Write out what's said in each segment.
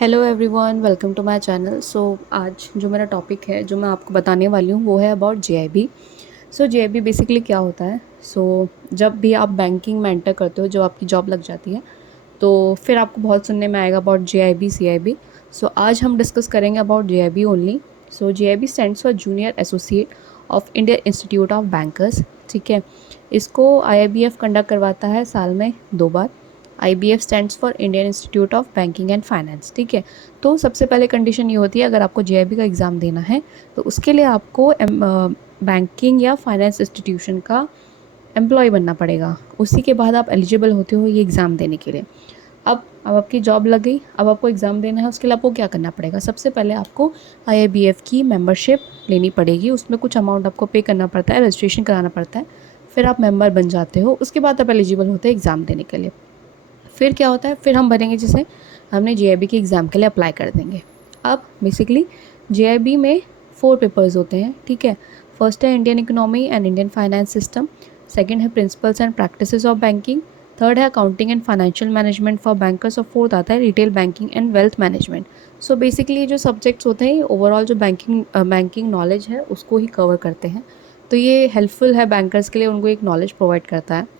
Hello everyone, welcome to my channel. So आज जो मेरा टॉपिक है जो मैं आपको बताने वाली हूँ वो है about JIB. So JIB basically क्या होता है। जब भी आप बैंकिंग में एंटर करते हो, जब आपकी जॉब लग जाती है तो फिर आपको बहुत सुनने में आएगा अबाउट जेआईबी सीआईबी। सो आज हम डिस्कस करेंगे about JIB only. So JIB stands for junior associate of Indian institute of bankers. ठीक है, इसको आईआईबीएफ कंडक्ट करवाता है साल में 2 बार। IBF stands for Indian institute of banking and finance. ठीक है, तो सबसे पहले कंडीशन ये होती है, अगर आपको जेआईबी का एग्ज़ाम देना है तो उसके लिए आपको बैंकिंग या फाइनेंस इंस्टीट्यूशन का एम्प्लॉय बनना पड़ेगा। उसी के बाद आप एलिजिबल होते हो ये एग्ज़ाम देने के लिए। अब आपकी जॉब लग गई, अब आपको एग्ज़ाम देना है। उसके लिए आपको क्या करना पड़ेगा? सबसे पहले आपको IIBF की मेंबरशिप लेनी पड़ेगी। उसमें कुछ अमाउंट आपको पे करना पड़ता है, रजिस्ट्रेशन कराना पड़ता है, फिर आप मेंबर बन जाते हो। उसके बाद आप एलिजिबल होते हैं एग्ज़ाम देने के लिए। फिर क्या होता है, फिर हम भरेंगे, जैसे हमने जेआईबी के एग्ज़ाम के लिए अप्लाई कर देंगे। अब बेसिकली जेआईबी में 4 पेपर्स होते हैं। ठीक है, फर्स्ट है Indian economy and Indian finance system, second है principles and practices of banking, third है accounting and financial management for bankers, और फोर्थ आता है retail banking and wealth management. So basically ये जो सब्जेक्ट्स होते हैं, ओवरऑल जो बैंकिंग नॉलेज है उसको ही कवर करते हैं। तो ये हेल्पफुल है बैंकर्स के लिए, उनको एक नॉलेज प्रोवाइड करता है।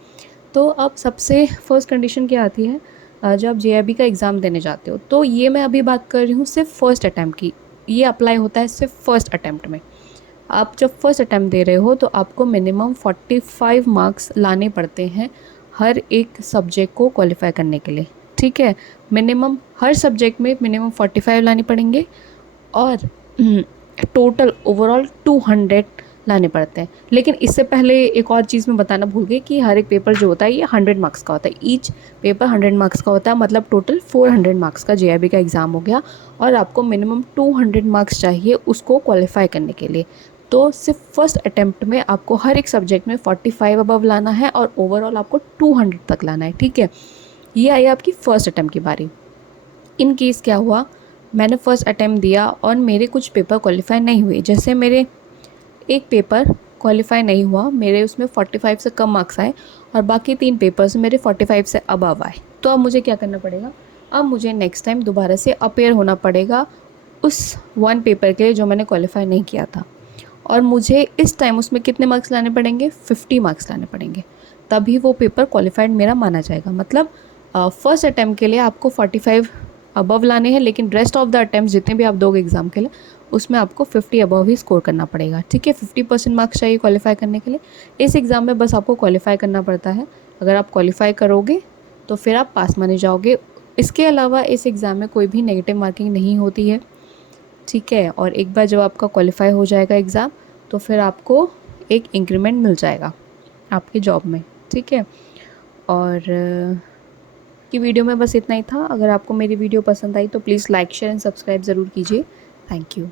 तो अब सबसे फर्स्ट कंडीशन क्या आती है, जब जेआईबी का एग्ज़ाम देने जाते हो, तो ये मैं अभी बात कर रही हूँ सिर्फ फर्स्ट अटैम्प्ट की। ये अप्लाई होता है सिर्फ फर्स्ट अटैम्प्ट में। आप जब फर्स्ट अटैम्प्ट दे रहे हो तो आपको मिनिमम 45 मार्क्स लाने पड़ते हैं हर एक सब्जेक्ट को क्वालिफाई करने के लिए। ठीक है, मिनिमम हर सब्जेक्ट में मिनिमम 45 लाने पड़ेंगे, और टोटल ओवरऑल 200 लाने पड़ते हैं। लेकिन इससे पहले एक और चीज़ मैं बताना भूल गई कि हर एक पेपर जो होता है ये 100 मार्क्स का होता है। ईच पेपर 100 मार्क्स का होता है, मतलब टोटल 400 मार्क्स का जेआईबी का एग्ज़ाम हो गया। और आपको मिनिमम 200 मार्क्स चाहिए उसको क्वालिफाई करने के लिए। तो सिर्फ फर्स्ट अटैम्प्ट में आपको हर एक सब्जेक्ट में 45 अबव लाना है, और ओवरऑल आपको 200 तक लाना है। ठीक है, ये आई आपकी फ़र्स्ट अटैम्प्ट की बारी। इन केस क्या हुआ, मैंने फ़र्स्ट अटैम्प्ट दिया और मेरे कुछ पेपर क्वालिफाई नहीं हुए। जैसे मेरे एक पेपर क्वालिफाई नहीं हुआ, मेरे उसमें 45 से कम मार्क्स आए, और बाकी 3 पेपर्स मेरे 45 से अबव आए। तो अब मुझे क्या करना पड़ेगा, अब मुझे नेक्स्ट टाइम दोबारा से अपेयर होना पड़ेगा उस 1 पेपर के लिए जो मैंने क्वालिफाई नहीं किया था। और मुझे इस टाइम उसमें कितने मार्क्स लाने पड़ेंगे? 50 मार्क्स लाने पड़ेंगे, तभी वो पेपर क्वालिफाइड मेरा माना जाएगा। मतलब फर्स्ट अटैम्प्ट के लिए आपको 45 अबव लाने हैं, लेकिन रेस्ट ऑफ द अटैम्प्ट जितने भी आप दोगे एग्ज़ाम के लिए, उसमें आपको 50 अबव ही स्कोर करना पड़ेगा। ठीक है, 50% मार्क्स चाहिए क्वालिफाई करने के लिए। इस एग्ज़ाम में बस आपको क्वालिफाई करना पड़ता है। अगर आप क्वालिफाई करोगे तो फिर आप पास माने जाओगे। इसके अलावा इस एग्ज़ाम में कोई भी नेगेटिव मार्किंग नहीं होती है। ठीक है, और एक बार जब आपका क्वालिफाई हो जाएगा एग्ज़ाम, तो फिर आपको एक इंक्रीमेंट मिल जाएगा आपकी जॉब में। ठीक है, और की वीडियो में बस इतना ही था। अगर आपको मेरी वीडियो पसंद आई तो please like share and subscribe ज़रूर कीजिए। Thank you.